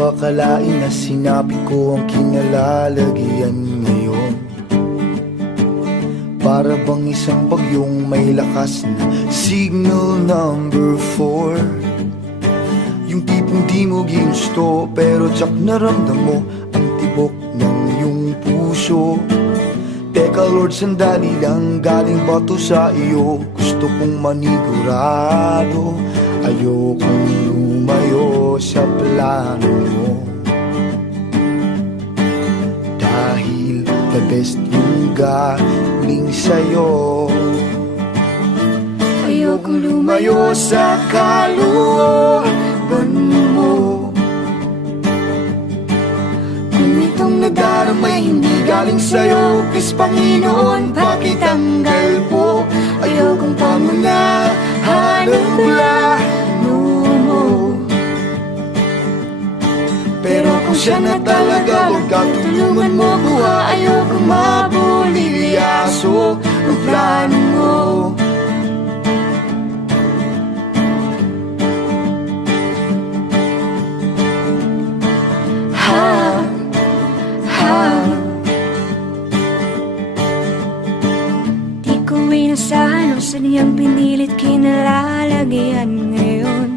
ko akalain na sinabi ko ang kinalalagyan ngayon. Para bang isang bagyong may lakas na signal number 4. Yung tipong di mo ginusto pero tsak naramdam mo ang tibok ng iyong puso. Teka Lord, sandali lang, galing ba to sa iyo? Gusto kong manigurado, ayokong lumayo sa plano mo. Dahil the best yung galing sa'yo. Ayokong lumayo sa kalooban mo. Kung itong nadaramay hindi galing sa'yo, please Panginoon, pakitanggal po. Ayokong pangunahan ang plano mo. Pero kung siya na talaga, huwag ka tulungan mo ko. Ayokong mabulilyaso ang plano mo. Di ko inasahan o saniyang pinilit kinalalagyan ngayon.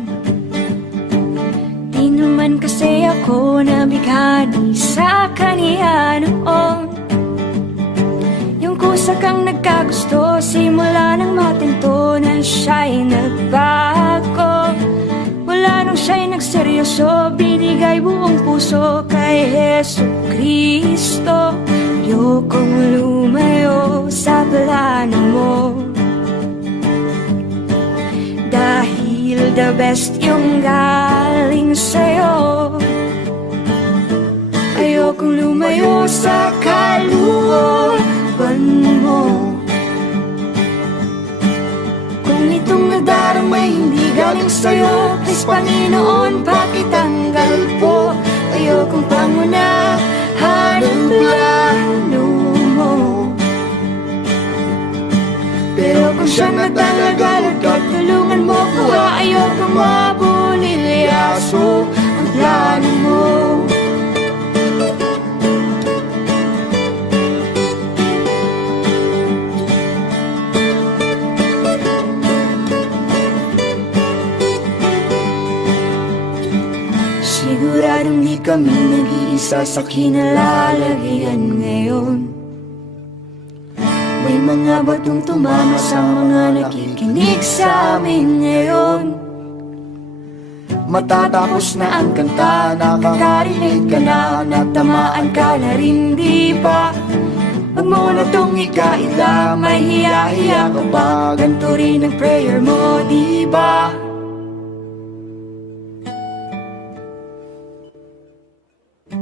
Di naman kasi ako nabigani sa kaniya noon. Yung kusa kang nagkagusto, simula nang matinto na siya'y nagbago. Wala nang siya'y nagseryoso, binigay buong puso kay Jesucristo. Ayokong lumayo sa plano mo. Dahil the best yung galing sa'yo. Ayokong lumayo sa kalooban mo. Kung itong nadaramay hindi galing sa'yo, please Panginoon, pakitanggal po. Ayokong pangunahan ang plano mo. Pero kung siya na talaga, huwag ka tulungan mo ko. Ayokong mabulilyaso ang plano mo. Siguradong di kami nag-iisa sa kinalalagyan ngayon. May mga batong tumama sa mga nakikinig sa amin ngayon. Matatapos na ang kanta, nakakarinig ka na, natamaan ka na rin, di ba? Wag mo na tong ikaila, may hiya-hiya ka pa, ganito rin ang prayer mo, di ba?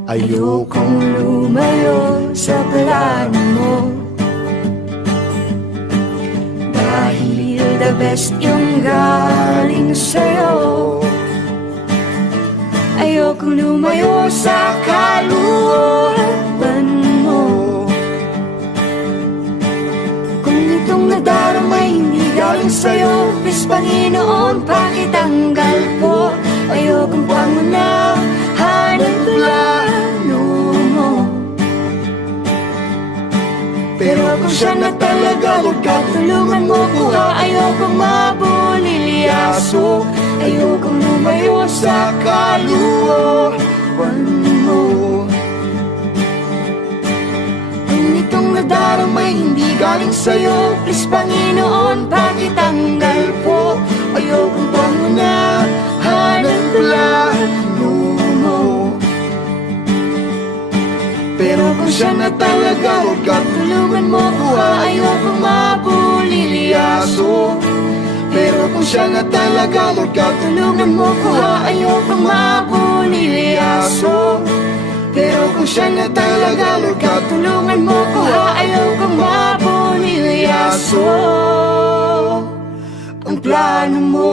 Ayokong lumayo sa plano mo. Dahil the best yung galing sa'yo. Ayokong lumayo sa kalooban mo. Kung itong nadaramay hindi galing sa'yo, please Panginoon, pakitanggal po. Ayokong pangunahan ang plano mo. Pero kung siya na talaga, huwag ka tulungan mo ko. Ayokong mabulilyaso, ayokong lumayo sa kalooban mo. Kung itong nadaramay hindi galing sa'yo, please Panginoon, pakitanggal po. Ayokong pangunahan ang plano mo. Pero kung siya na talaga, huwag ka tulungan mo ko. Ayokong mabulilyaso. Pero kung siya na talaga, huwag ka tulungan mo ko. Ayokong mabulilyaso. Pero kung siya na talaga, huwag ka tulungan mo ko. Ayokong mabulilyaso ang plano mo.